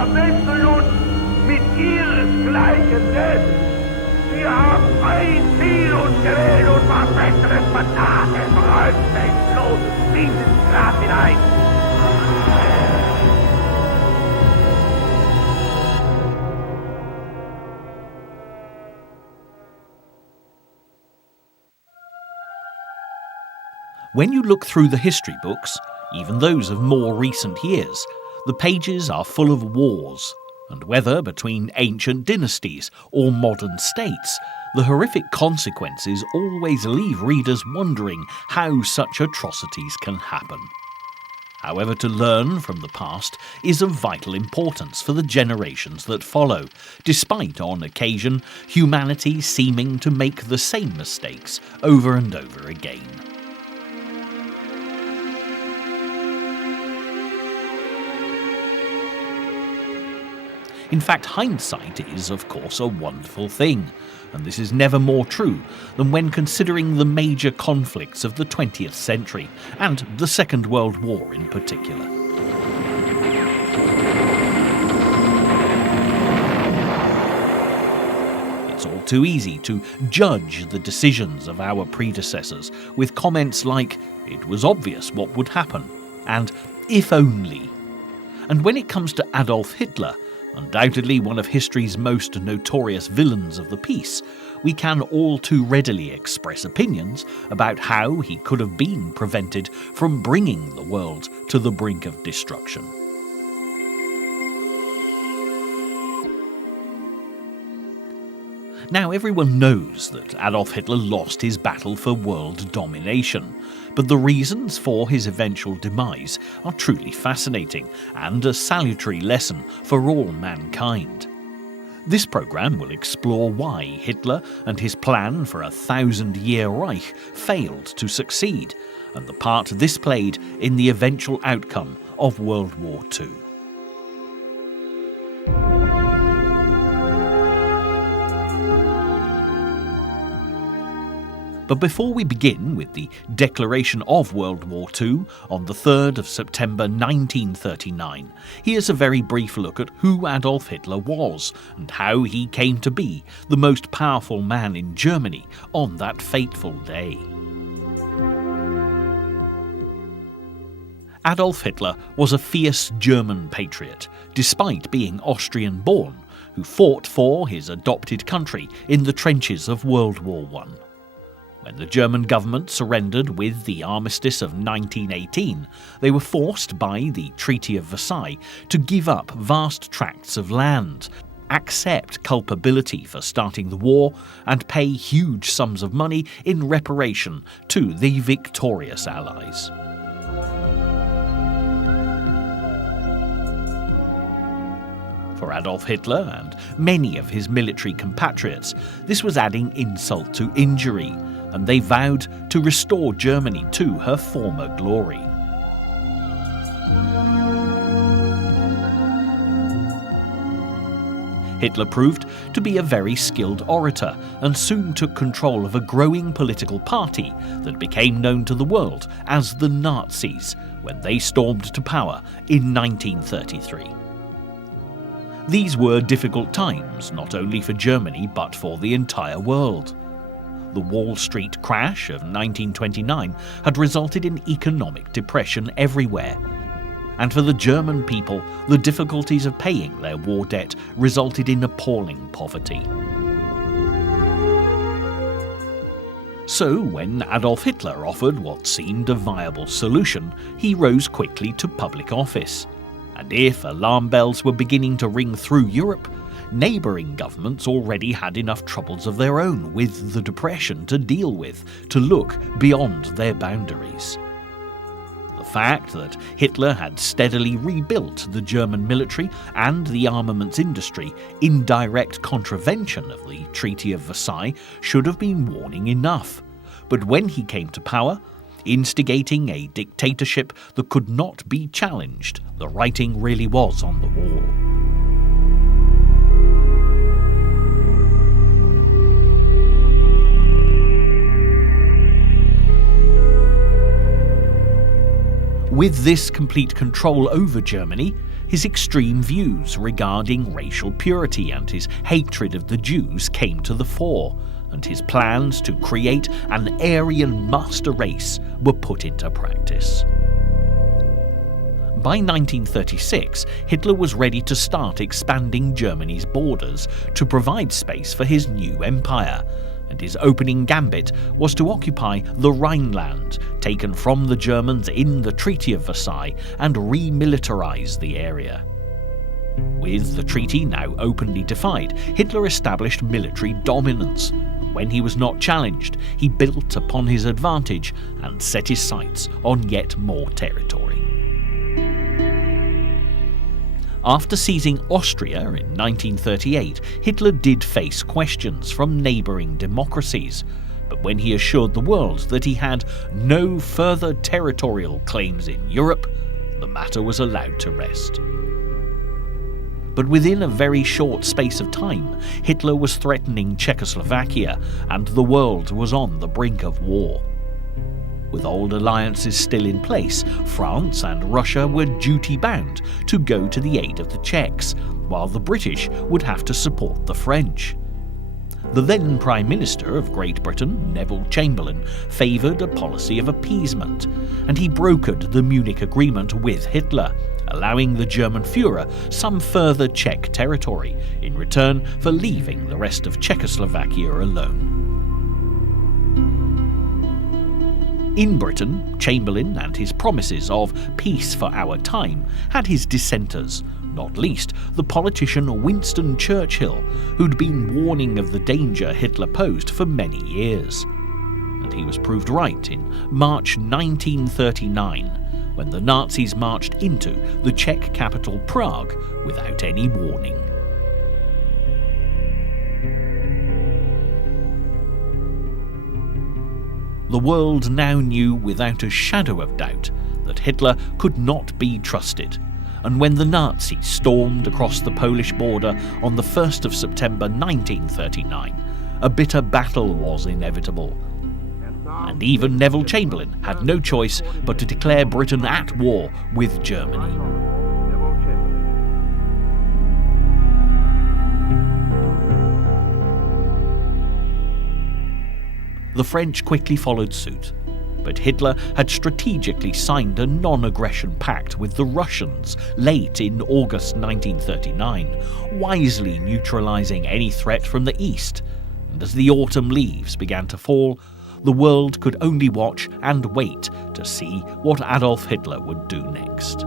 verwechseln uns mit ihresgleichen selbst. Wir haben ein Ziel uns gewählt und was Besseres vertan. Es räumt sich bloß dieses Grab hinein. When you look through the history books, even those of more recent years, the pages are full of wars, and whether between ancient dynasties or modern states, the horrific consequences always leave readers wondering how such atrocities can happen. However, to learn from the past is of vital importance for the generations that follow, despite, on occasion, humanity seeming to make the same mistakes over and over again. In fact, hindsight is, of course, a wonderful thing, and this is never more true than when considering the major conflicts of the 20th century, and the Second World War in particular. It's all too easy to judge the decisions of our predecessors with comments like, "It was obvious what would happen," and "if only." And when it comes to Adolf Hitler, undoubtedly one of history's most notorious villains of the piece, we can all too readily express opinions about how he could have been prevented from bringing the world to the brink of destruction. Now, everyone knows that Adolf Hitler lost his battle for world domination, but the reasons for his eventual demise are truly fascinating and a salutary lesson for all mankind. This programme will explore why Hitler and his plan for a 1,000-year Reich failed to succeed, and the part this played in the eventual outcome of World War II. But before we begin with the declaration of World War II on the 3rd of September 1939, here's a very brief look at who Adolf Hitler was and how he came to be the most powerful man in Germany on that fateful day. Adolf Hitler was a fierce German patriot, despite being Austrian-born, who fought for his adopted country in the trenches of World War I. When the German government surrendered with the armistice of 1918, they were forced by the Treaty of Versailles to give up vast tracts of land, accept culpability for starting the war, and pay huge sums of money in reparation to the victorious Allies. For Adolf Hitler and many of his military compatriots, this was adding insult to injury, and they vowed to restore Germany to her former glory. Hitler proved to be a very skilled orator and soon took control of a growing political party that became known to the world as the Nazis when they stormed to power in 1933. These were difficult times, not only for Germany but for the entire world. The Wall Street crash of 1929 had resulted in economic depression everywhere, and for the German people, the difficulties of paying their war debt resulted in appalling poverty. So, when Adolf Hitler offered what seemed a viable solution, he rose quickly to public office. And if alarm bells were beginning to ring through Europe, neighbouring governments already had enough troubles of their own with the Depression to deal with, to look beyond their boundaries. The fact that Hitler had steadily rebuilt the German military and the armaments industry in direct contravention of the Treaty of Versailles should have been warning enough. But when he came to power, instigating a dictatorship that could not be challenged, the writing really was on the wall. With this complete control over Germany, His extreme views regarding racial purity and his hatred of the Jews came to the fore, and his plans to create an Aryan master race were put into practice. By 1936, Hitler was ready to start expanding Germany's borders to provide space for his new empire, and his opening gambit was to occupy the Rhineland, taken from the Germans in the Treaty of Versailles, and remilitarize the area. With the treaty now openly defied, Hitler established military dominance. When he was not challenged, he built upon his advantage and set his sights on yet more territory. After seizing Austria in 1938, Hitler did face questions from neighbouring democracies, but when he assured the world that he had no further territorial claims in Europe, the matter was allowed to rest. But within a very short space of time, Hitler was threatening Czechoslovakia, and the world was on the brink of war. With old alliances still in place, France and Russia were duty-bound to go to the aid of the Czechs, while the British would have to support the French. The then Prime Minister of Great Britain, Neville Chamberlain, favoured a policy of appeasement, and he brokered the Munich Agreement with Hitler, allowing the German Führer some further Czech territory in return for leaving the rest of Czechoslovakia alone. In Britain, Chamberlain and his promises of peace for our time had his dissenters, not least the politician Winston Churchill, who'd been warning of the danger Hitler posed for many years. And he was proved right in March 1939, when the Nazis marched into the Czech capital Prague without any warning. The world now knew without a shadow of doubt that Hitler could not be trusted, and when the Nazis stormed across the Polish border on the 1st of September 1939, a bitter battle was inevitable. And even Neville Chamberlain had no choice but to declare Britain at war with Germany. The French quickly followed suit, but Hitler had strategically signed a non-aggression pact with the Russians late in August 1939, wisely neutralizing any threat from the east, and as the autumn leaves began to fall, the world could only watch and wait to see what Adolf Hitler would do next.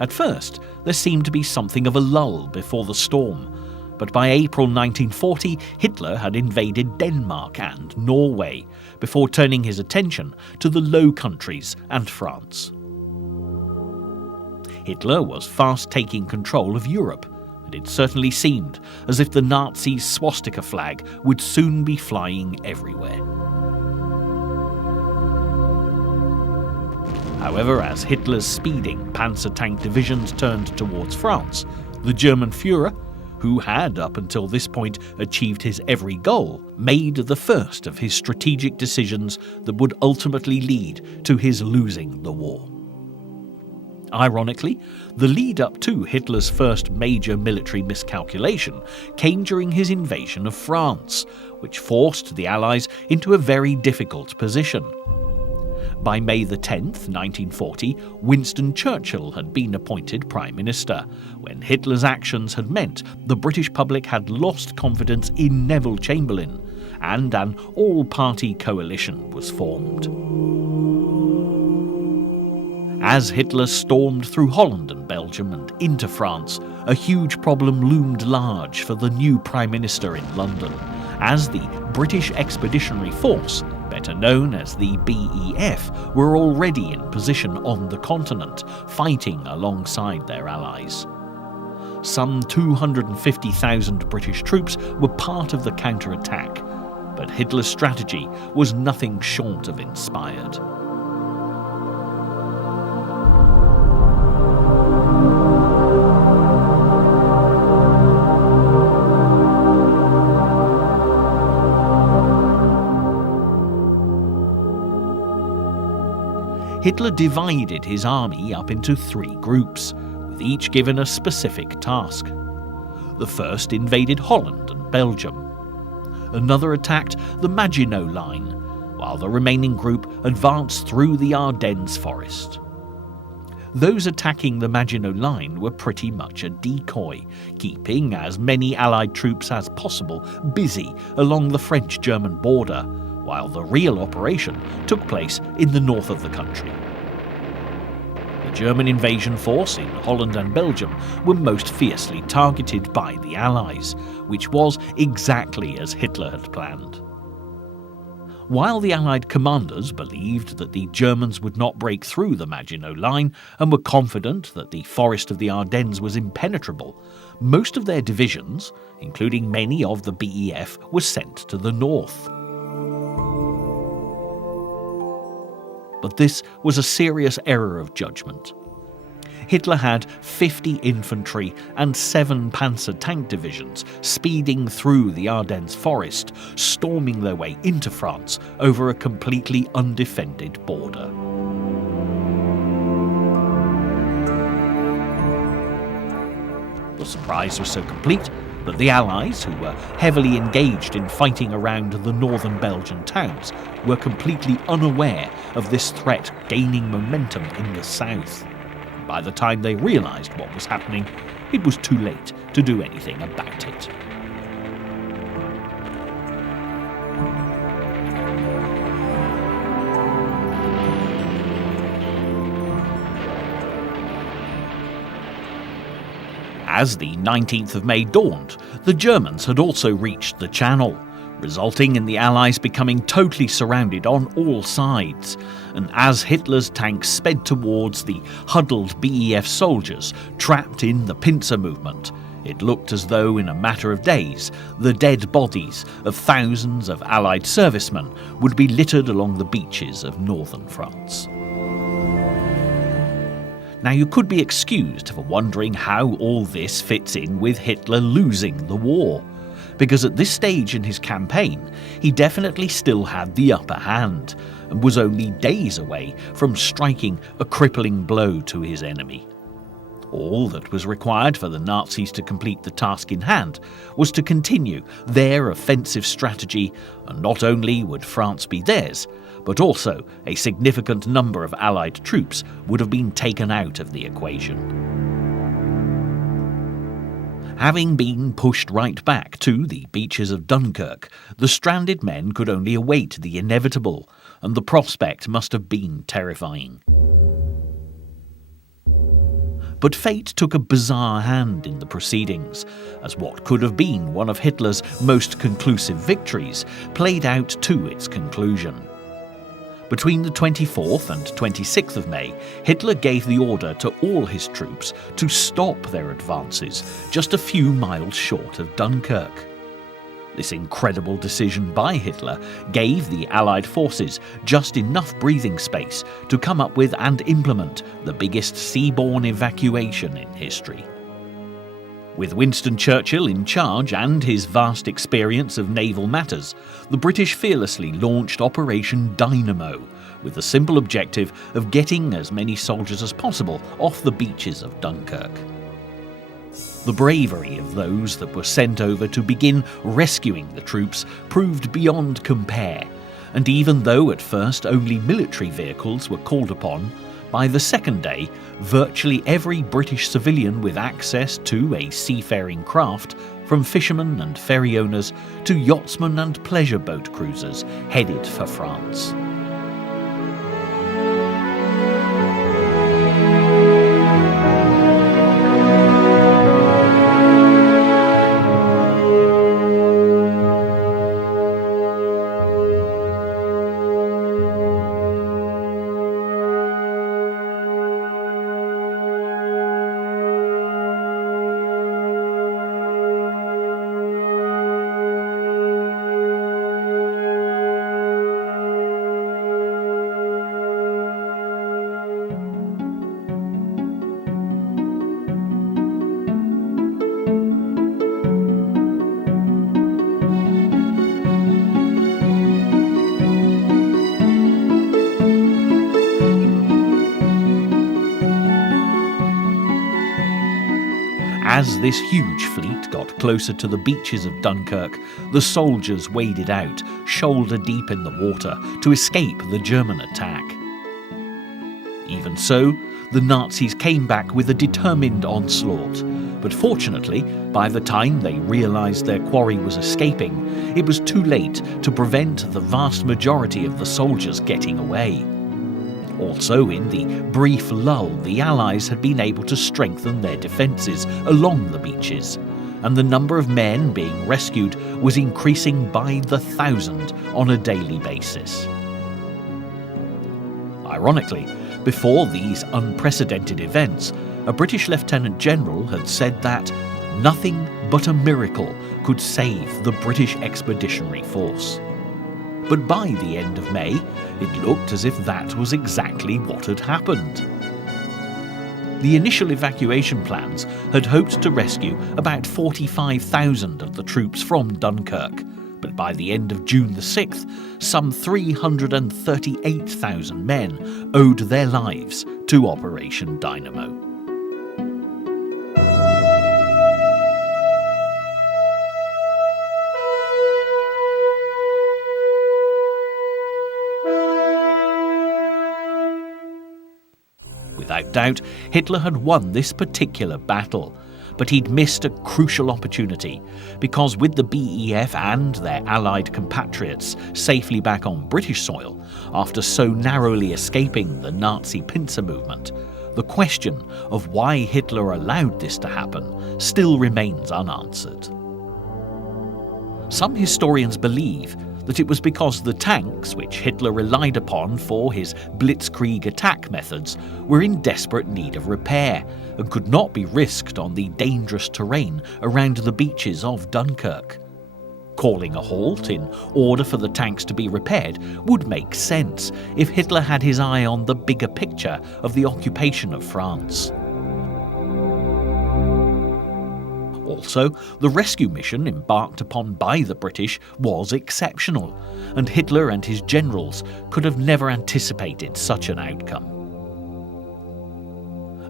At first, there seemed to be something of a lull before the storm, but by April 1940, Hitler had invaded Denmark and Norway, before turning his attention to the Low Countries and France. Hitler was fast taking control of Europe, and it certainly seemed as if the Nazi swastika flag would soon be flying everywhere. However, as Hitler's speeding panzer tank divisions turned towards France, the German Führer, who had up until this point achieved his every goal, made the first of his strategic decisions that would ultimately lead to his losing the war. Ironically, the lead-up to Hitler's first major military miscalculation came during his invasion of France, which forced the Allies into a very difficult position. By May the 10th, 1940, Winston Churchill had been appointed Prime Minister, when Hitler's actions had meant the British public had lost confidence in Neville Chamberlain, and an all-party coalition was formed. As Hitler stormed through Holland and Belgium and into France, a huge problem loomed large for the new Prime Minister in London, as the British Expeditionary Force, better known as the BEF, were already in position on the continent, fighting alongside their allies. Some 250,000 British troops were part of the counterattack, but Hitler's strategy was nothing short of inspired. Hitler divided his army up into 3 groups, with each given a specific task. The first invaded Holland and Belgium. Another attacked the Maginot Line, while the remaining group advanced through the Ardennes forest. Those attacking the Maginot Line were pretty much a decoy, keeping as many Allied troops as possible busy along the French-German border, while the real operation took place in the north of the country. The German invasion force in Holland and Belgium were most fiercely targeted by the Allies, which was exactly as Hitler had planned. While the Allied commanders believed that the Germans would not break through the Maginot Line and were confident that the forest of the Ardennes was impenetrable, most of their divisions, including many of the BEF, were sent to the north. But this was a serious error of judgment. Hitler had 50 infantry and 7 panzer tank divisions speeding through the Ardennes forest, storming their way into France over a completely undefended border. The surprise was so complete that the Allies, who were heavily engaged in fighting around the northern Belgian towns, were completely unaware of this threat gaining momentum in the south. By the time they realised what was happening, it was too late to do anything about it. As the 19th of May dawned, the Germans had also reached the Channel, resulting in the Allies becoming totally surrounded on all sides. And as Hitler's tanks sped towards the huddled BEF soldiers trapped in the pincer movement, it looked as though in a matter of days the dead bodies of thousands of Allied servicemen would be littered along the beaches of northern France. Now, you could be excused for wondering how all this fits in with Hitler losing the war, because at this stage in his campaign, he definitely still had the upper hand and was only days away from striking a crippling blow to his enemy. All that was required for the Nazis to complete the task in hand was to continue their offensive strategy, and not only would France be theirs, but also a significant number of Allied troops would have been taken out of the equation. Having been pushed right back to the beaches of Dunkirk, the stranded men could only await the inevitable, and the prospect must have been terrifying. But fate took a bizarre hand in the proceedings, as what could have been one of Hitler's most conclusive victories played out to its conclusion. Between the 24th and 26th of May, Hitler gave the order to all his troops to stop their advances just a few miles short of Dunkirk. This incredible decision by Hitler gave the Allied forces just enough breathing space to come up with and implement the biggest seaborne evacuation in history. With Winston Churchill in charge and his vast experience of naval matters, the British fearlessly launched Operation Dynamo, with the simple objective of getting as many soldiers as possible off the beaches of Dunkirk. The bravery of those that were sent over to begin rescuing the troops proved beyond compare, and even though at first only military vehicles were called upon, by the second day, virtually every British civilian with access to a seafaring craft, from fishermen and ferry owners to yachtsmen and pleasure boat cruisers, headed for France. as this huge fleet got closer to the beaches of Dunkirk, the soldiers waded out, shoulder deep in the water, to escape the German attack. Even so, the Nazis came back with a determined onslaught, but fortunately, by the time they realised their quarry was escaping, it was too late to prevent the vast majority of the soldiers getting away. Also, in the brief lull, the Allies had been able to strengthen their defences along the beaches, and the number of men being rescued was increasing by the 1,000 on a daily basis. Ironically, before these unprecedented events, a British Lieutenant General had said that nothing but a miracle could save the British Expeditionary Force. But by the end of May, it looked as if that was exactly what had happened. The initial evacuation plans had hoped to rescue about 45,000 of the troops from Dunkirk, but by the end of June the 6th, some 338,000 men owed their lives to Operation Dynamo. Without doubt, Hitler had won this particular battle, but he'd missed a crucial opportunity, because with the BEF and their Allied compatriots safely back on British soil after so narrowly escaping the Nazi pincer movement, the question of why Hitler allowed this to happen still remains unanswered. Some historians believe that it was because the tanks, which Hitler relied upon for his blitzkrieg attack methods, were in desperate need of repair and could not be risked on the dangerous terrain around the beaches of Dunkirk. Calling a halt in order for the tanks to be repaired would make sense if Hitler had his eye on the bigger picture of the occupation of France. Also, the rescue mission embarked upon by the British was exceptional, and Hitler and his generals could have never anticipated such an outcome.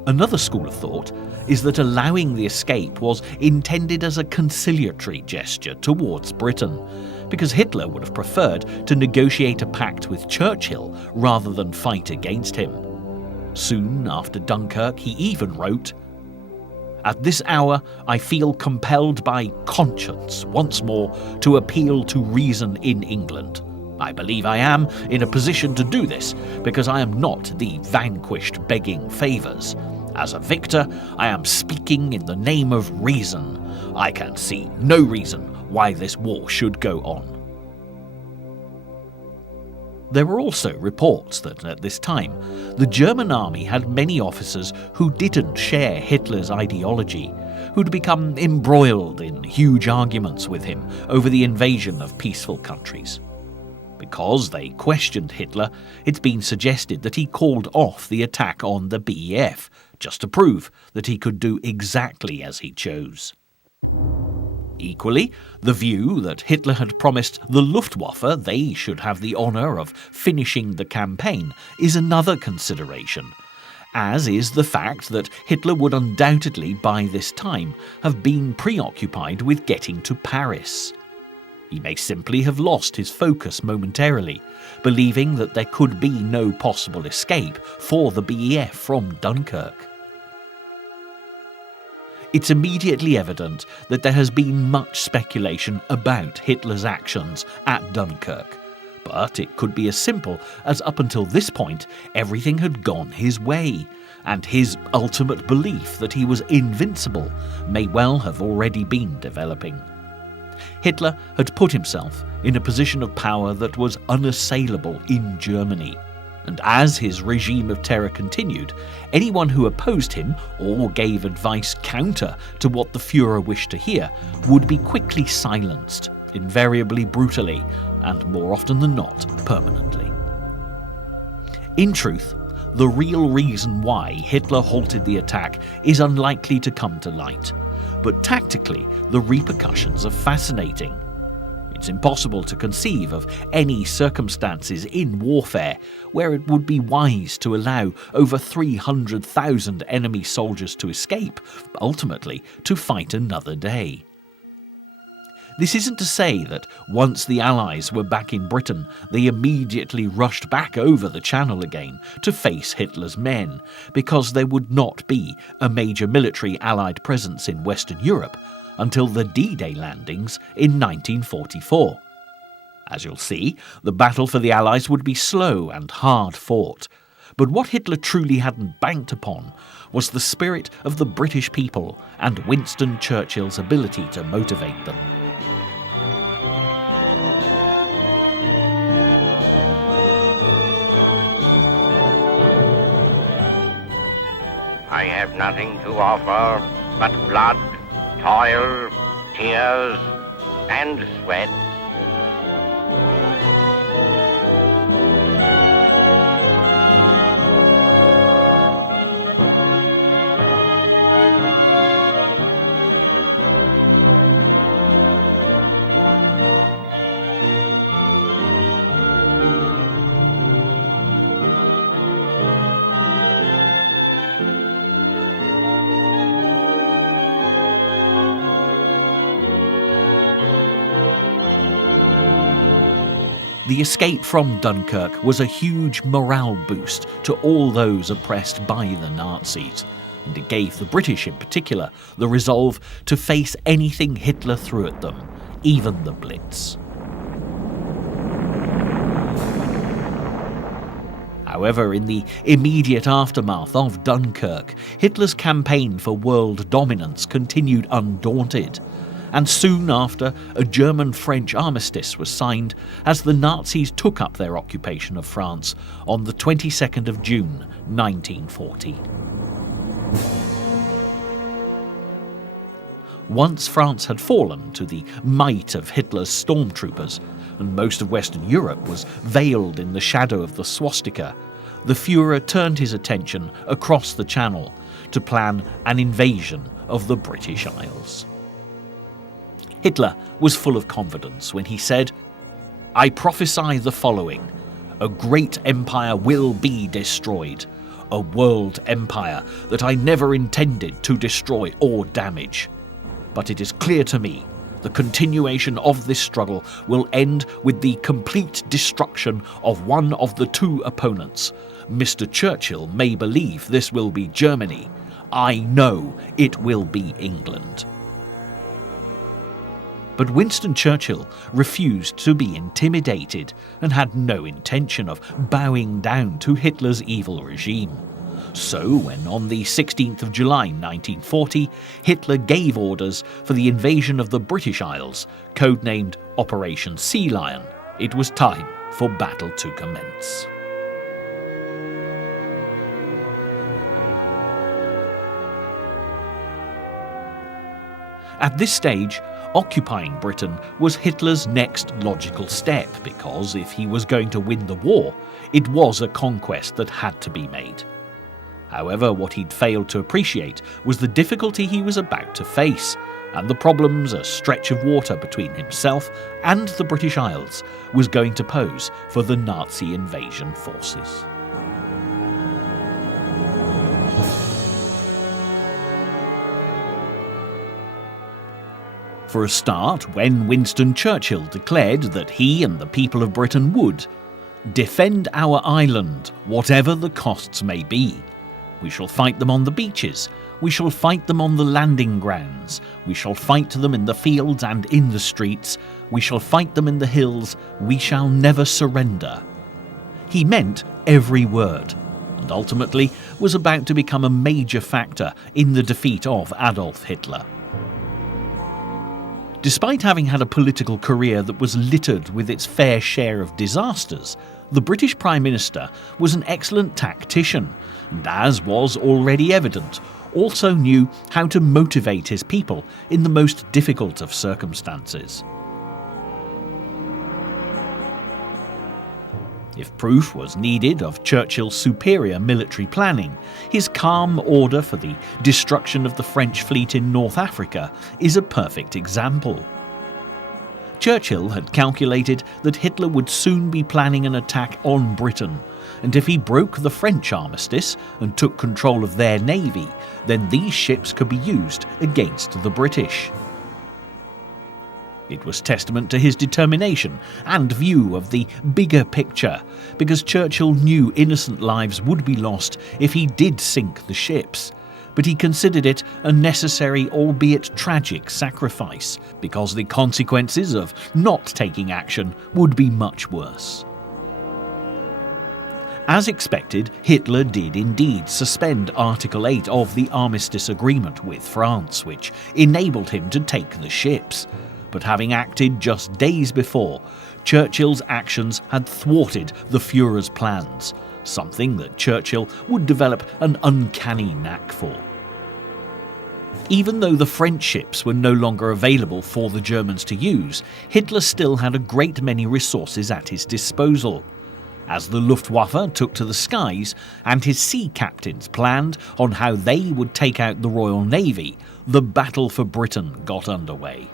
Another school of thought is that allowing the escape was intended as a conciliatory gesture towards Britain, because Hitler would have preferred to negotiate a pact with Churchill rather than fight against him. Soon after Dunkirk, he even wrote, "At this hour, I feel compelled by conscience once more to appeal to reason in England. I believe I am in a position to do this because I am not the vanquished begging favours. As a victor, I am speaking in the name of reason. I can see no reason why this war should go on." There were also reports that at this time, the German army had many officers who didn't share Hitler's ideology, who'd become embroiled in huge arguments with him over the invasion of peaceful countries. Because they questioned Hitler, it's been suggested that he called off the attack on the BEF, just to prove that he could do exactly as he chose. Equally, the view that Hitler had promised the Luftwaffe they should have the honour of finishing the campaign is another consideration, as is the fact that Hitler would undoubtedly by this time have been preoccupied with getting to Paris. He may simply have lost his focus momentarily, believing that there could be no possible escape for the BEF from Dunkirk. It's immediately evident that there has been much speculation about Hitler's actions at Dunkirk, but it could be as simple as up until this point everything had gone his way, and his ultimate belief that he was invincible may well have already been developing. Hitler had put himself in a position of power that was unassailable in Germany, and as his regime of terror continued, anyone who opposed him or gave advice counter to what the Führer wished to hear would be quickly silenced, invariably brutally, and more often than not, permanently. In truth, the real reason why Hitler halted the attack is unlikely to come to light, but tactically, the repercussions are fascinating. It's impossible to conceive of any circumstances in warfare where it would be wise to allow over 300,000 enemy soldiers to escape, ultimately to fight another day. This isn't to say that once the Allies were back in Britain, they immediately rushed back over the Channel again to face Hitler's men, because there would not be a major military Allied presence in Western Europe until the D-Day landings in 1944. As you'll see, the battle for the Allies would be slow and hard fought. But what Hitler truly hadn't banked upon was the spirit of the British people and Winston Churchill's ability to motivate them. I have nothing to offer but blood, toil, tears, and sweat. The escape from Dunkirk was a huge morale boost to all those oppressed by the Nazis, and it gave the British in particular the resolve to face anything Hitler threw at them, even the Blitz. However, in the immediate aftermath of Dunkirk, Hitler's campaign for world dominance continued undaunted, and soon after, a German-French armistice was signed as the Nazis took up their occupation of France on the 22nd of June 1940. Once France had fallen to the might of Hitler's stormtroopers, and most of Western Europe was veiled in the shadow of the swastika, the Führer turned his attention across the Channel to plan an invasion of the British Isles. Hitler was full of confidence when he said, "I prophesy the following: a great empire will be destroyed, a world empire that I never intended to destroy or damage. But it is clear to me the continuation of this struggle will end with the complete destruction of one of the two opponents. Mr. Churchill may believe this will be Germany. I know it will be England." But Winston Churchill refused to be intimidated and had no intention of bowing down to Hitler's evil regime. So when on the 16th of July 1940, Hitler gave orders for the invasion of the British Isles, codenamed Operation Sea Lion, it was time for battle to commence. At this stage, occupying Britain was Hitler's next logical step, because if he was going to win the war, it was a conquest that had to be made. However, what he'd failed to appreciate was the difficulty he was about to face, and the problems a stretch of water between himself and the British Isles was going to pose for the Nazi invasion forces. For a start, when Winston Churchill declared that he and the people of Britain would defend our island, whatever the costs may be. We shall fight them on the beaches. We shall fight them on the landing grounds. We shall fight them in the fields and in the streets. We shall fight them in the hills. We shall never surrender. He meant every word, and ultimately was about to become a major factor in the defeat of Adolf Hitler. Despite having had a political career that was littered with its fair share of disasters, the British Prime Minister was an excellent tactician, and as was already evident, also knew how to motivate his people in the most difficult of circumstances. If proof was needed of Churchill's superior military planning, his calm order for the destruction of the French fleet in North Africa is a perfect example. Churchill had calculated that Hitler would soon be planning an attack on Britain, and if he broke the French armistice and took control of their navy, then these ships could be used against the British. It was testament to his determination and view of the bigger picture, because Churchill knew innocent lives would be lost if he did sink the ships, but he considered it a necessary, albeit tragic, sacrifice, because the consequences of not taking action would be much worse. As expected, Hitler did indeed suspend Article 8 of the Armistice Agreement with France, which enabled him to take the ships. But having acted just days before, Churchill's actions had thwarted the Führer's plans, something that Churchill would develop an uncanny knack for. Even though the French ships were no longer available for the Germans to use, Hitler still had a great many resources at his disposal. As the Luftwaffe took to the skies and his sea captains planned on how they would take out the Royal Navy, the battle for Britain got underway.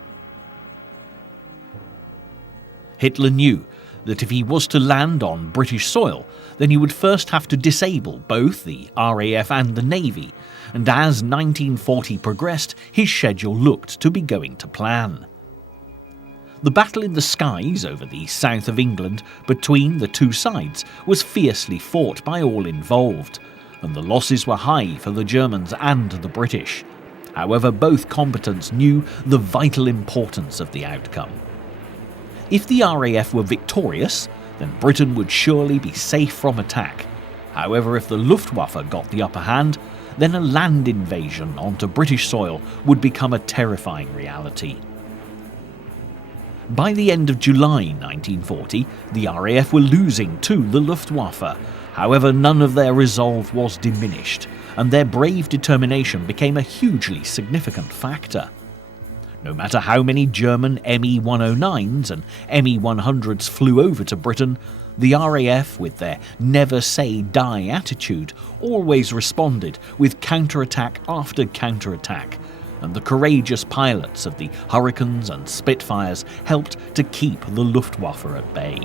Hitler knew that if he was to land on British soil, then he would first have to disable both the RAF and the Navy, and as 1940 progressed, his schedule looked to be going to plan. The battle in the skies over the south of England between the two sides was fiercely fought by all involved, and the losses were high for the Germans and the British. However, both combatants knew the vital importance of the outcome. If the RAF were victorious, then Britain would surely be safe from attack. However, if the Luftwaffe got the upper hand, then a land invasion onto British soil would become a terrifying reality. By the end of July 1940, the RAF were losing to the Luftwaffe. However, none of their resolve was diminished, and their brave determination became a hugely significant factor. No matter how many German Me-109s and Me-100s flew over to Britain, the RAF, with their never-say-die attitude, always responded with counterattack after counterattack, and the courageous pilots of the Hurricanes and Spitfires helped to keep the Luftwaffe at bay.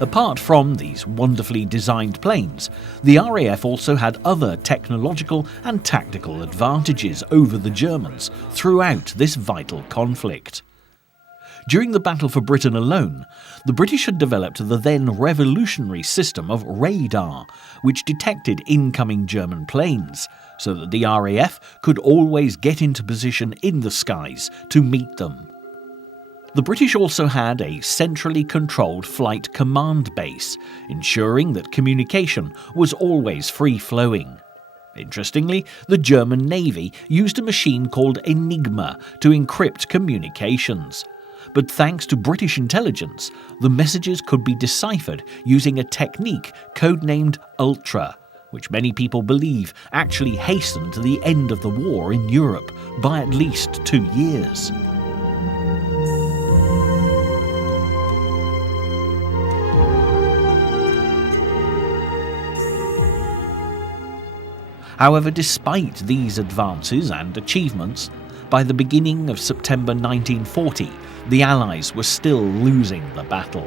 Apart from these wonderfully designed planes, the RAF also had other technological and tactical advantages over the Germans throughout this vital conflict. During the Battle for Britain alone, the British had developed the then revolutionary system of radar, which detected incoming German planes, so that the RAF could always get into position in the skies to meet them. The British also had a centrally controlled flight command base, ensuring that communication was always free-flowing. Interestingly, the German Navy used a machine called Enigma to encrypt communications. But thanks to British intelligence, the messages could be deciphered using a technique codenamed Ultra, which many people believe actually hastened the end of the war in Europe by at least 2 years. However, despite these advances and achievements, by the beginning of September 1940, the Allies were still losing the battle.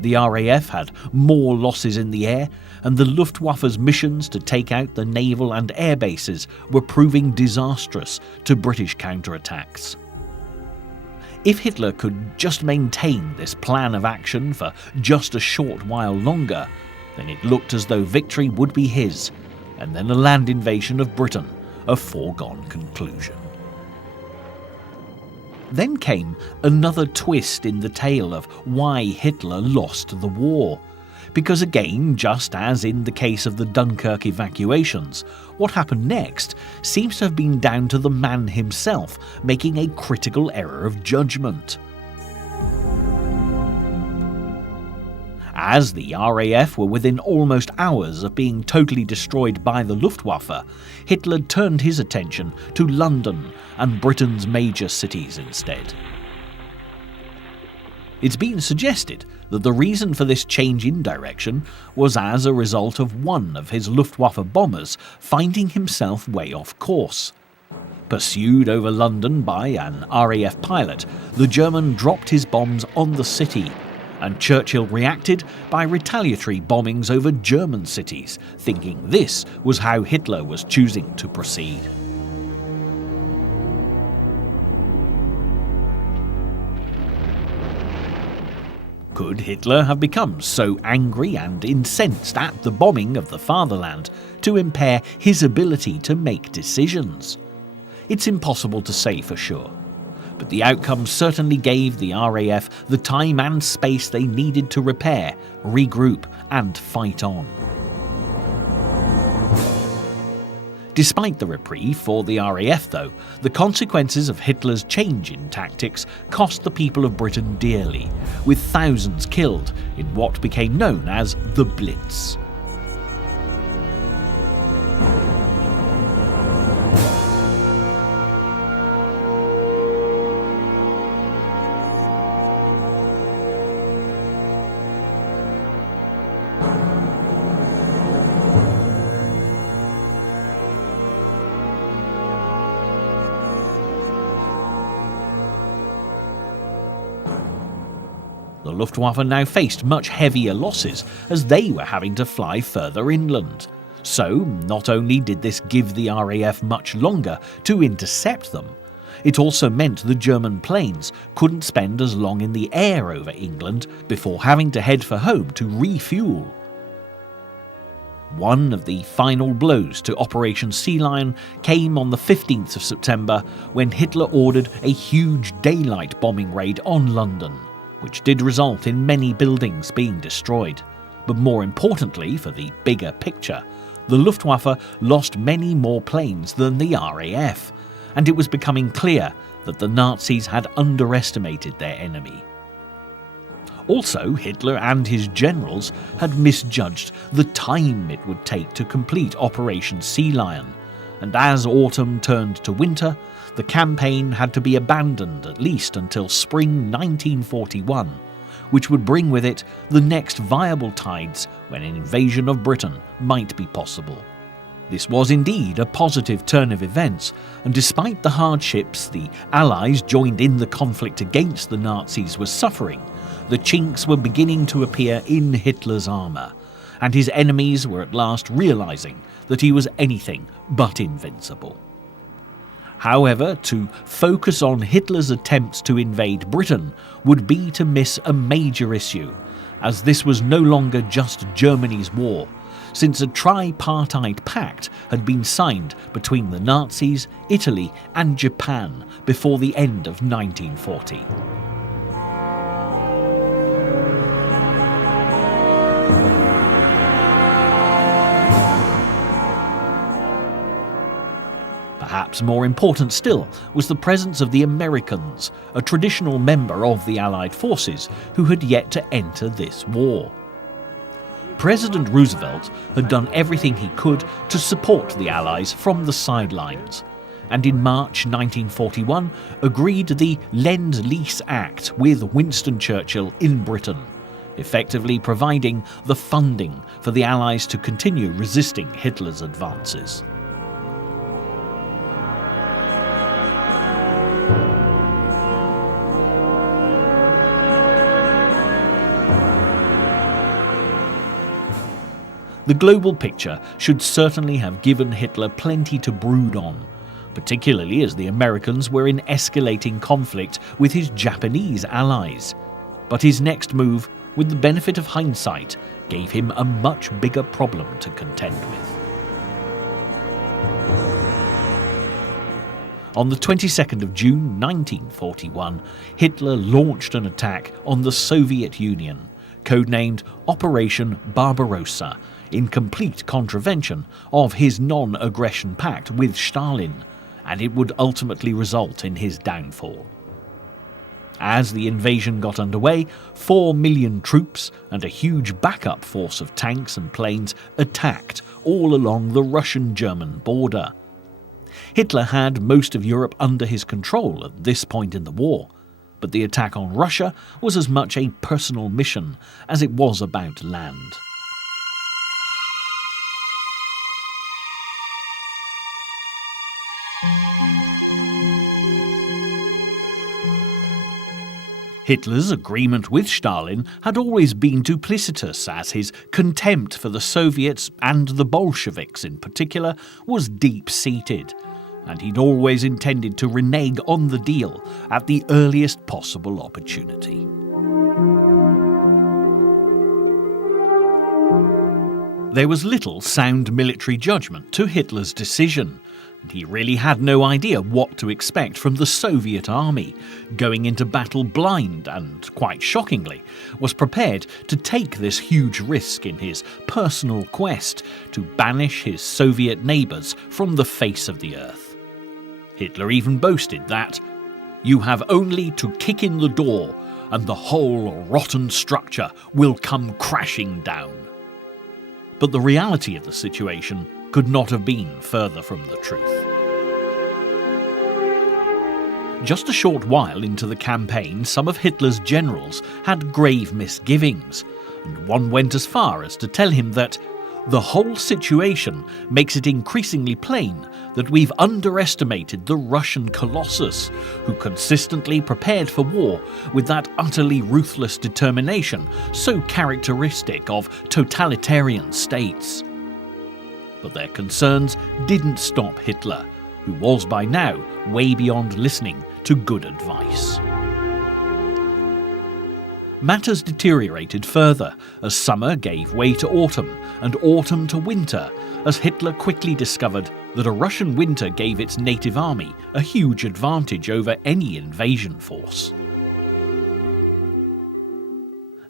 The RAF had more losses in the air, and the Luftwaffe's missions to take out the naval and air bases were proving disastrous to British counterattacks. If Hitler could just maintain this plan of action for just a short while longer, then it looked as though victory would be his, and then a land invasion of Britain a foregone conclusion. Then came another twist in the tale of why Hitler lost the war. Because again, just as in the case of the Dunkirk evacuations, what happened next seems to have been down to the man himself making a critical error of judgment. As the RAF were within almost hours of being totally destroyed by the Luftwaffe, Hitler turned his attention to London and Britain's major cities instead. It's been suggested that the reason for this change in direction was as a result of one of his Luftwaffe bombers finding himself way off course. Pursued over London by an RAF pilot, the German dropped his bombs on the city, and Churchill reacted by retaliatory bombings over German cities, thinking this was how Hitler was choosing to proceed. Could Hitler have become so angry and incensed at the bombing of the fatherland to impair his ability to make decisions? It's impossible to say for sure, but the outcome certainly gave the RAF the time and space they needed to repair, regroup, and fight on. Despite the reprieve for the RAF, though, the consequences of Hitler's change in tactics cost the people of Britain dearly, with thousands killed in what became known as the Blitz. The Luftwaffe now faced much heavier losses as they were having to fly further inland. So, not only did this give the RAF much longer to intercept them, it also meant the German planes couldn't spend as long in the air over England before having to head for home to refuel. One of the final blows to Operation Sea Lion came on the 15th of September when Hitler ordered a huge daylight bombing raid on London, which did result in many buildings being destroyed. But more importantly, for the bigger picture, the Luftwaffe lost many more planes than the RAF, and it was becoming clear that the Nazis had underestimated their enemy. Also, Hitler and his generals had misjudged the time it would take to complete Operation Sea Lion, and as autumn turned to winter, the campaign had to be abandoned at least until spring 1941, which would bring with it the next viable tides when an invasion of Britain might be possible. This was indeed a positive turn of events, and despite the hardships the Allies joined in the conflict against the Nazis were suffering, the chinks were beginning to appear in Hitler's armour, and his enemies were at last realising that he was anything but invincible. However, to focus on Hitler's attempts to invade Britain would be to miss a major issue, as this was no longer just Germany's war, since a tripartite pact had been signed between the Nazis, Italy and Japan before the end of 1940. Perhaps more important still was the presence of the Americans, a traditional member of the Allied forces who had yet to enter this war. President Roosevelt had done everything he could to support the Allies from the sidelines, and in March 1941 agreed the Lend-Lease Act with Winston Churchill in Britain, effectively providing the funding for the Allies to continue resisting Hitler's advances. The global picture should certainly have given Hitler plenty to brood on, particularly as the Americans were in escalating conflict with his Japanese allies. But his next move, with the benefit of hindsight, gave him a much bigger problem to contend with. On the 22nd of June 1941, Hitler launched an attack on the Soviet Union, codenamed Operation Barbarossa, in complete contravention of his non-aggression pact with Stalin, and it would ultimately result in his downfall. As the invasion got underway, 4 million troops and a huge backup force of tanks and planes attacked all along the Russian-German border. Hitler had most of Europe under his control at this point in the war, but the attack on Russia was as much a personal mission as it was about land. Hitler's agreement with Stalin had always been duplicitous, as his contempt for the Soviets and the Bolsheviks in particular was deep-seated, and he'd always intended to renege on the deal at the earliest possible opportunity. There was little sound military judgment to Hitler's decision, and he really had no idea what to expect from the Soviet army, going into battle blind and, quite shockingly, was prepared to take this huge risk in his personal quest to banish his Soviet neighbours from the face of the earth. Hitler even boasted that, "You have only to kick in the door and the whole rotten structure will come crashing down." But the reality of the situation could not have been further from the truth. Just a short while into the campaign, some of Hitler's generals had grave misgivings, and one went as far as to tell him that the whole situation makes it increasingly plain that we've underestimated the Russian colossus, who consistently prepared for war with that utterly ruthless determination so characteristic of totalitarian states. But their concerns didn't stop Hitler, who was by now way beyond listening to good advice. Matters deteriorated further as summer gave way to autumn and autumn to winter, as Hitler quickly discovered that a Russian winter gave its native army a huge advantage over any invasion force.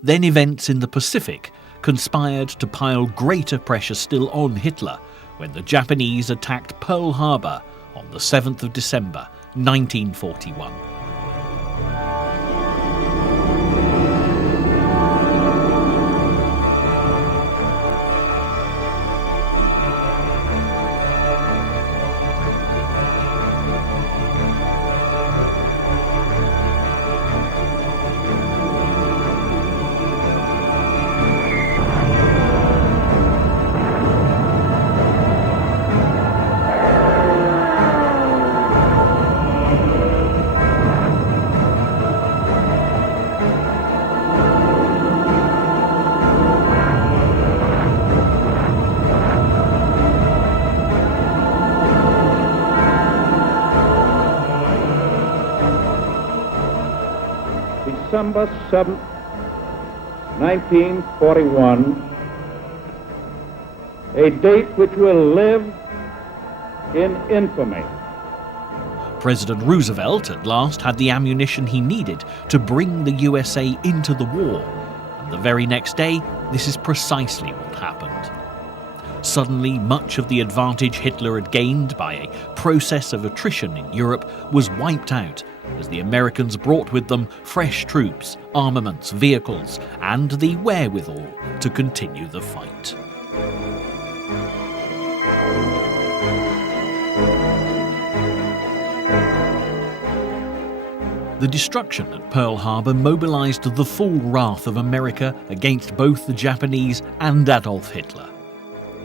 Then events in the Pacific conspired to pile greater pressure still on Hitler when the Japanese attacked Pearl Harbor on the 7th of December, 1941. December 7th, 1941, a date which will live in infamy. President Roosevelt at last had the ammunition he needed to bring the USA into the war, and the very next day, this is precisely what happened. Suddenly, much of the advantage Hitler had gained by a process of attrition in Europe was wiped out, as the Americans brought with them fresh troops, armaments, vehicles, and the wherewithal to continue the fight. The destruction at Pearl Harbor mobilized the full wrath of America against both the Japanese and Adolf Hitler.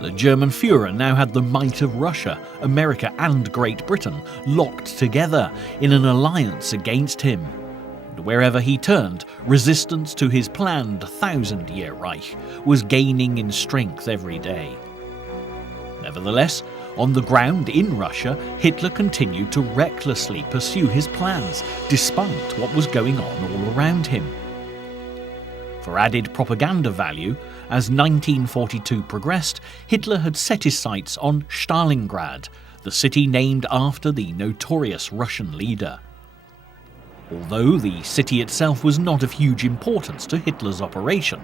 The German Führer now had the might of Russia, America and Great Britain locked together in an alliance against him. And wherever he turned, resistance to his planned 1,000-year Reich was gaining in strength every day. Nevertheless, on the ground in Russia, Hitler continued to recklessly pursue his plans, despite what was going on all around him. For added propaganda value, as 1942 progressed, Hitler had set his sights on Stalingrad, the city named after the notorious Russian leader. Although the city itself was not of huge importance to Hitler's operation,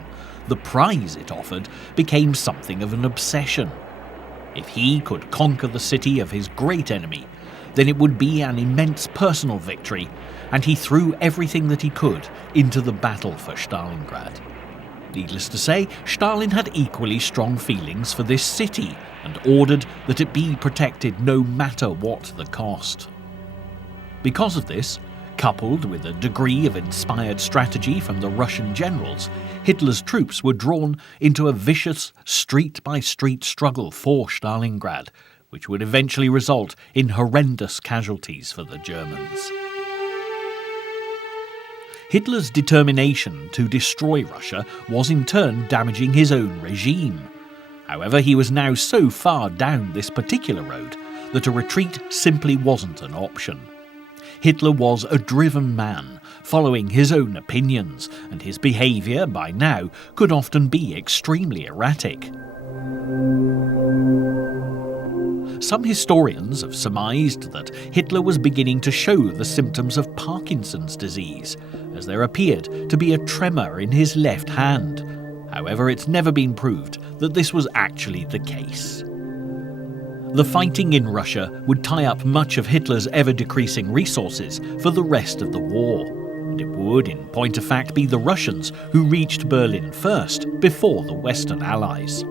the prize it offered became something of an obsession. If he could conquer the city of his great enemy, then it would be an immense personal victory, and he threw everything that he could into the battle for Stalingrad. Needless to say, Stalin had equally strong feelings for this city and ordered that it be protected no matter what the cost. Because of this, coupled with a degree of inspired strategy from the Russian generals, Hitler's troops were drawn into a vicious street-by-street struggle for Stalingrad, which would eventually result in horrendous casualties for the Germans. Hitler's determination to destroy Russia was in turn damaging his own regime. However, he was now so far down this particular road that a retreat simply wasn't an option. Hitler was a driven man, following his own opinions, and his behaviour by now could often be extremely erratic. Some historians have surmised that Hitler was beginning to show the symptoms of Parkinson's disease, as there appeared to be a tremor in his left hand. However, it's never been proved that this was actually the case. The fighting in Russia would tie up much of Hitler's ever-decreasing resources for the rest of the war, and it would, in point of fact, be the Russians who reached Berlin first, before the Western Allies.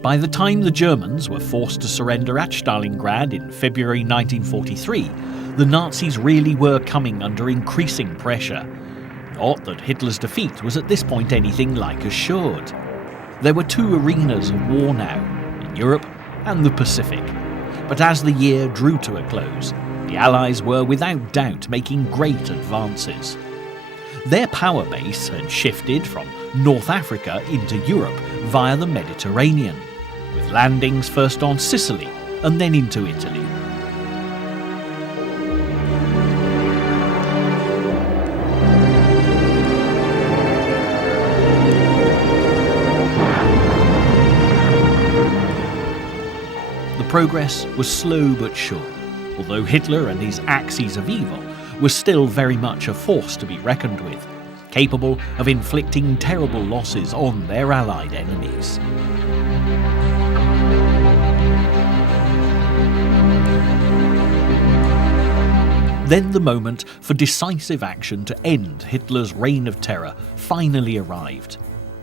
By the time the Germans were forced to surrender at Stalingrad in February 1943, the Nazis really were coming under increasing pressure. Not that Hitler's defeat was at this point anything like assured. There were two arenas of war now, in Europe and the Pacific. But as the year drew to a close, the Allies were without doubt making great advances. Their power base had shifted from North Africa into Europe via the Mediterranean, with landings first on Sicily and then into Italy. The progress was slow but sure, although Hitler and his axes of evil were still very much a force to be reckoned with, capable of inflicting terrible losses on their Allied enemies. Then the moment for decisive action to end Hitler's reign of terror finally arrived,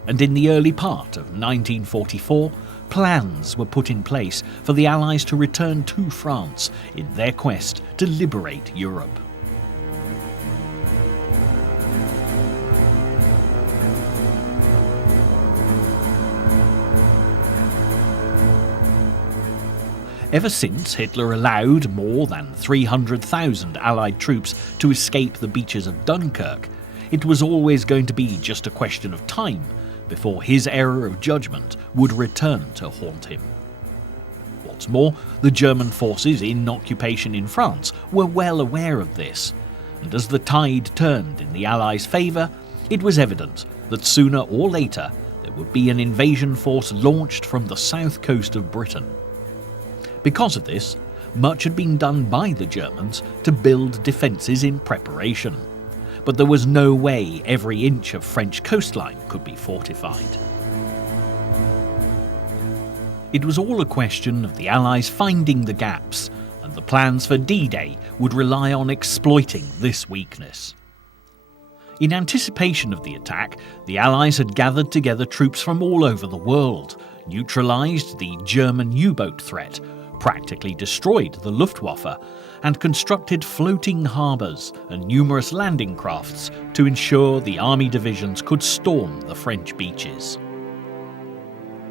and in the early part of 1944, plans were put in place for the Allies to return to France in their quest to liberate Europe. Ever since Hitler allowed more than 300,000 Allied troops to escape the beaches of Dunkirk, it was always going to be just a question of time before his error of judgment would return to haunt him. What's more, the German forces in occupation in France were well aware of this, and as the tide turned in the Allies' favour, it was evident that sooner or later there would be an invasion force launched from the south coast of Britain. Because of this, much had been done by the Germans to build defences in preparation, but there was no way every inch of French coastline could be fortified. It was all a question of the Allies finding the gaps, and the plans for D-Day would rely on exploiting this weakness. In anticipation of the attack, the Allies had gathered together troops from all over the world, neutralised the German U-boat threat, practically destroyed the Luftwaffe, and constructed floating harbours and numerous landing crafts to ensure the army divisions could storm the French beaches.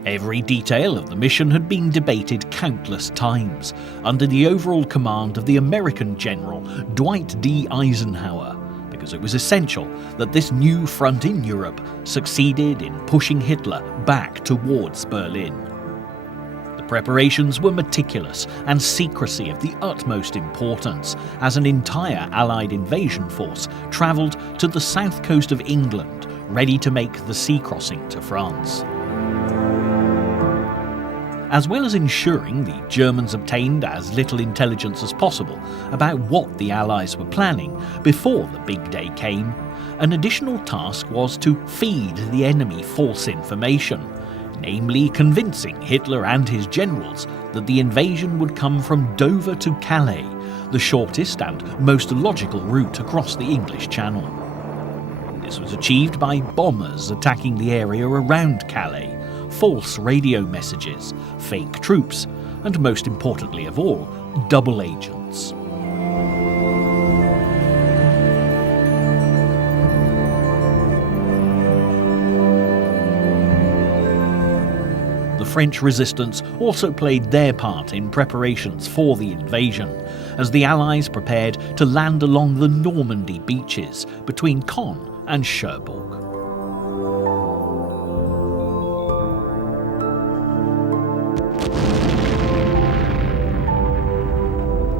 Every detail of the mission had been debated countless times under the overall command of the American General Dwight D. Eisenhower, because it was essential that this new front in Europe succeeded in pushing Hitler back towards Berlin. Preparations were meticulous and secrecy of the utmost importance, as an entire Allied invasion force travelled to the south coast of England, ready to make the sea crossing to France. As well as ensuring the Germans obtained as little intelligence as possible about what the Allies were planning before the big day came, an additional task was to feed the enemy false information, namely convincing Hitler and his generals that the invasion would come from Dover to Calais, the shortest and most logical route across the English Channel. This was achieved by bombers attacking the area around Calais, false radio messages, fake troops, and most importantly of all, double agents. The French resistance also played their part in preparations for the invasion, as the Allies prepared to land along the Normandy beaches between Caen and Cherbourg.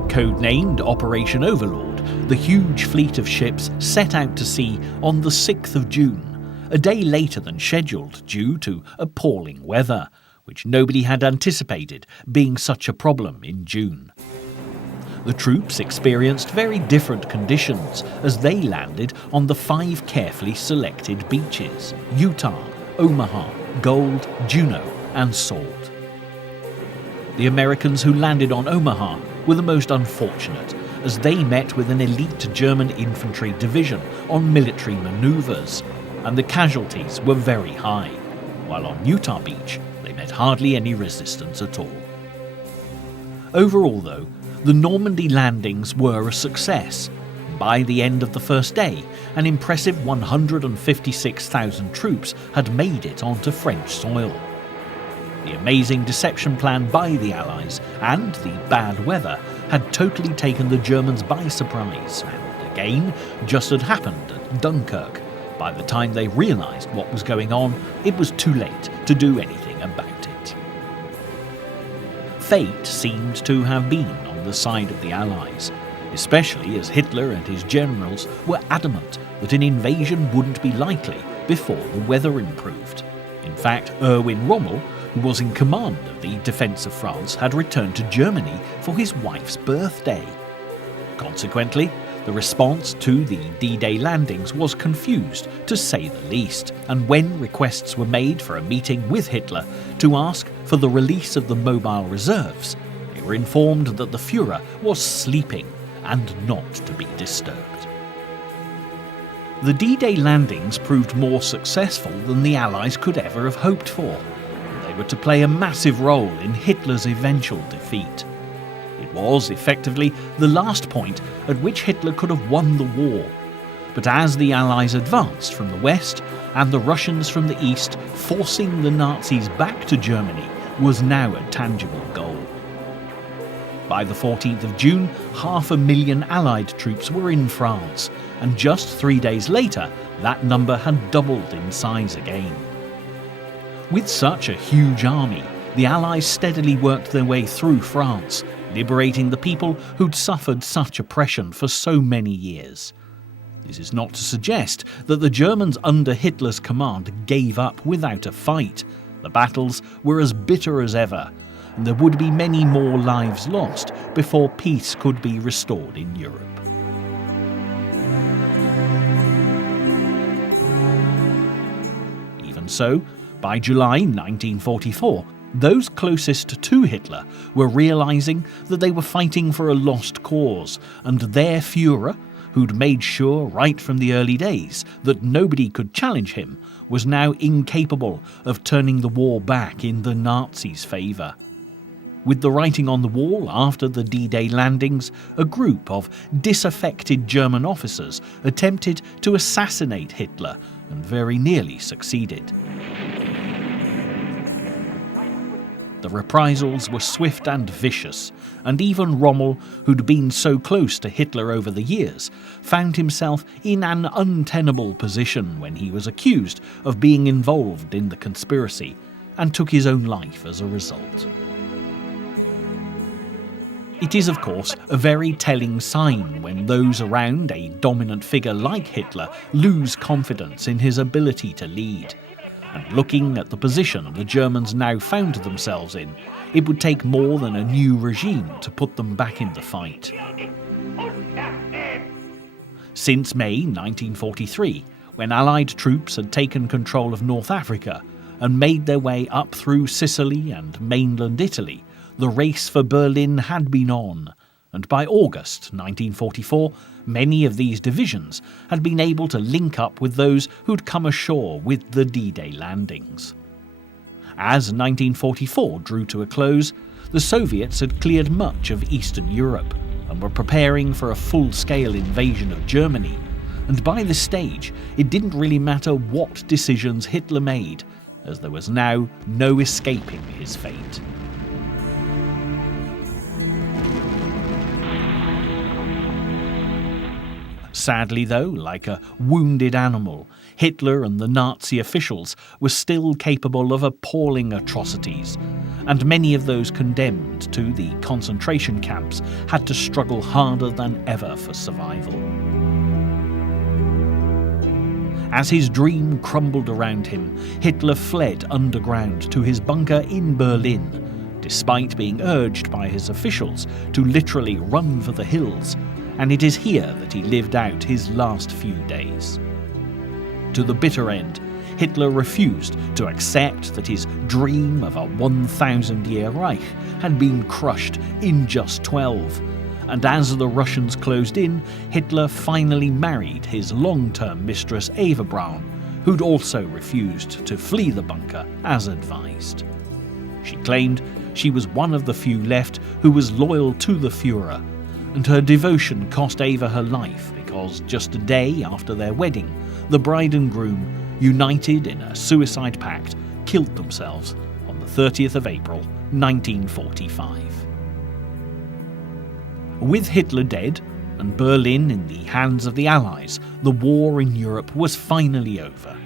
Codenamed Operation Overlord, the huge fleet of ships set out to sea on the 6th of June, a day later than scheduled due to appalling weather, which nobody had anticipated being such a problem in June. The troops experienced very different conditions as they landed on the 5 carefully selected beaches: Utah, Omaha, Gold, Juno, and Salt. The Americans who landed on Omaha were the most unfortunate, as they met with an elite German infantry division on military manoeuvres, and the casualties were very high, while on Utah Beach they met hardly any resistance at all. Overall though, the Normandy landings were a success. By the end of the first day, an impressive 156,000 troops had made it onto French soil. The amazing deception plan by the Allies and the bad weather had totally taken the Germans by surprise, and again, just had happened at Dunkirk. By the time they realised what was going on, it was too late to do anything about it. Fate seemed to have been on the side of the Allies, especially as Hitler and his generals were adamant that an invasion wouldn't be likely before the weather improved. In fact, Erwin Rommel, who was in command of the defence of France, had returned to Germany for his wife's birthday. Consequently, the response to the D-Day landings was confused, to say the least, and when requests were made for a meeting with Hitler to ask for the release of the mobile reserves, they were informed that the Führer was sleeping and not to be disturbed. The D-Day landings proved more successful than the Allies could ever have hoped for. They were to play a massive role in Hitler's eventual defeat. It was, effectively, the last point at which Hitler could have won the war. But as the Allies advanced from the west and the Russians from the east, forcing the Nazis back to Germany was now a tangible goal. By the 14th of June, 500,000 Allied troops were in France, and just 3 days later, that number had doubled in size again. With such a huge army, the Allies steadily worked their way through France, liberating the people who'd suffered such oppression for so many years. This is not to suggest that the Germans under Hitler's command gave up without a fight. The battles were as bitter as ever, and there would be many more lives lost before peace could be restored in Europe. Even so, by July 1944, those closest to Hitler were realising that they were fighting for a lost cause, and their Führer, who'd made sure right from the early days that nobody could challenge him, was now incapable of turning the war back in the Nazis' favour. With the writing on the wall after the D-Day landings, a group of disaffected German officers attempted to assassinate Hitler and very nearly succeeded. The reprisals were swift and vicious, and even Rommel, who'd been so close to Hitler over the years, found himself in an untenable position when he was accused of being involved in the conspiracy, and took his own life as a result. It is, of course, a very telling sign when those around a dominant figure like Hitler lose confidence in his ability to lead. And looking at the position the Germans now found themselves in, it would take more than a new regime to put them back in the fight. Since May 1943, when Allied troops had taken control of North Africa and made their way up through Sicily and mainland Italy, the race for Berlin had been on, and by August 1944, many of these divisions had been able to link up with those who'd come ashore with the D-Day landings. As 1944 drew to a close, the Soviets had cleared much of Eastern Europe and were preparing for a full-scale invasion of Germany, and by this stage it didn't really matter what decisions Hitler made, as there was now no escaping his fate. Sadly though, like a wounded animal, Hitler and the Nazi officials were still capable of appalling atrocities, and many of those condemned to the concentration camps had to struggle harder than ever for survival. As his dream crumbled around him, Hitler fled underground to his bunker in Berlin, despite being urged by his officials to literally run for the hills, and it is here that he lived out his last few days. To the bitter end, Hitler refused to accept that his dream of a 1,000-year Reich had been crushed in just 12, and as the Russians closed in, Hitler finally married his long-term mistress Eva Braun, who'd also refused to flee the bunker as advised. She claimed she was one of the few left who was loyal to the Führer, and her devotion cost Eva her life because just a day after their wedding, the bride and groom, united in a suicide pact, killed themselves on the 30th of April 1945. With Hitler dead and Berlin in the hands of the Allies, the war in Europe was finally over.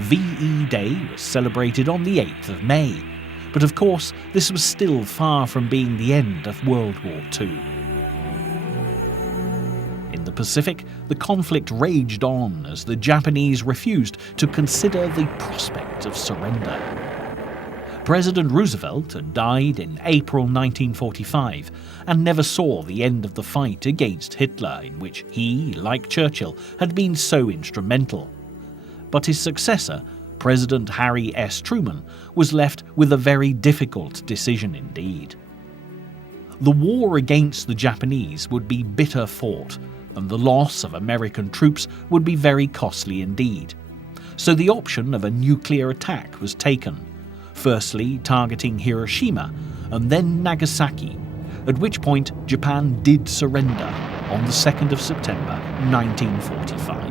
VE Day was celebrated on the 8th of May, but of course this was still far from being the end of World War II. In the Pacific, the conflict raged on as the Japanese refused to consider the prospect of surrender. President Roosevelt had died in April 1945 and never saw the end of the fight against Hitler, in which he, like Churchill, had been so instrumental. But his successor, President Harry S. Truman, was left with a very difficult decision indeed. The war against the Japanese would be bitter fought, and the loss of American troops would be very costly indeed. So the option of a nuclear attack was taken, firstly targeting Hiroshima and then Nagasaki, at which point Japan did surrender on the 2nd of September 1945.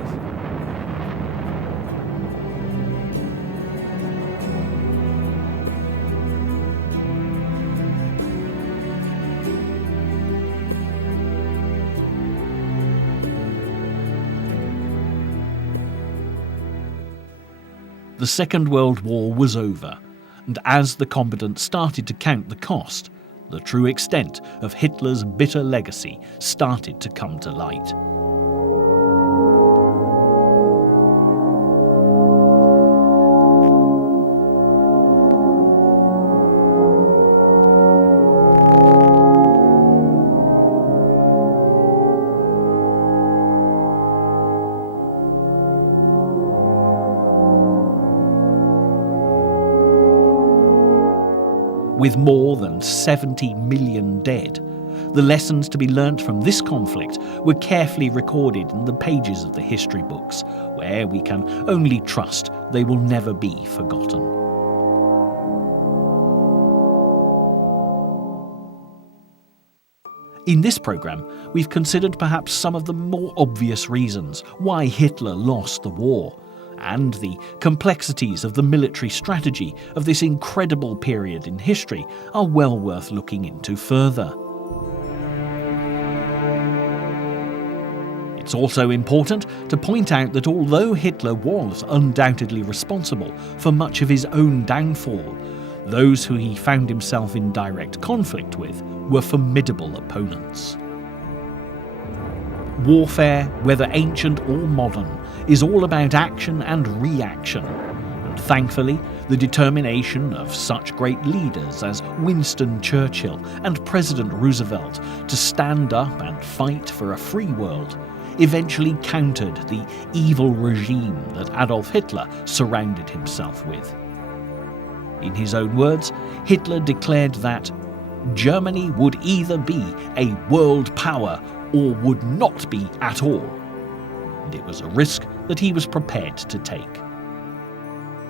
The Second World War was over, and as the combatants started to count the cost, the true extent of Hitler's bitter legacy started to come to light. With more than 70 million dead, the lessons to be learnt from this conflict were carefully recorded in the pages of the history books, where we can only trust they will never be forgotten. In this programme, we've considered perhaps some of the more obvious reasons why Hitler lost the war, and the complexities of the military strategy of this incredible period in history are well worth looking into further. It's also important to point out that although Hitler was undoubtedly responsible for much of his own downfall, those who he found himself in direct conflict with were formidable opponents. Warfare, whether ancient or modern, is all about action and reaction, and thankfully the determination of such great leaders as Winston Churchill and President Roosevelt to stand up and fight for a free world eventually countered the evil regime that Adolf Hitler surrounded himself with. In his own words, Hitler declared that Germany would either be a world power or would not be at all. And it was a risk that he was prepared to take.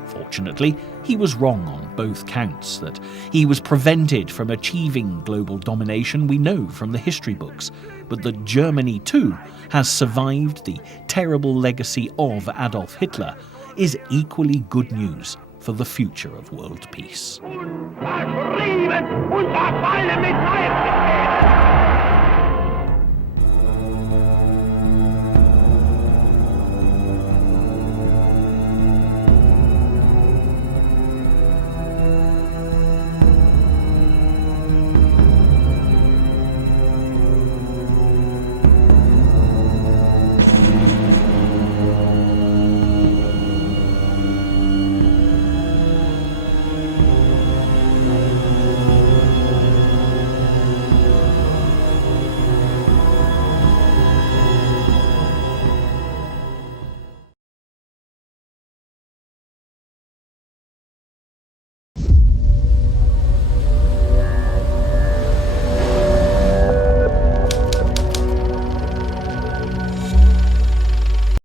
Fortunately, he was wrong on both counts. That he was prevented from achieving global domination we know from the history books, but that Germany too has survived the terrible legacy of Adolf Hitler is equally good news for the future of world peace. Unverschrieben und verfallen mit Leib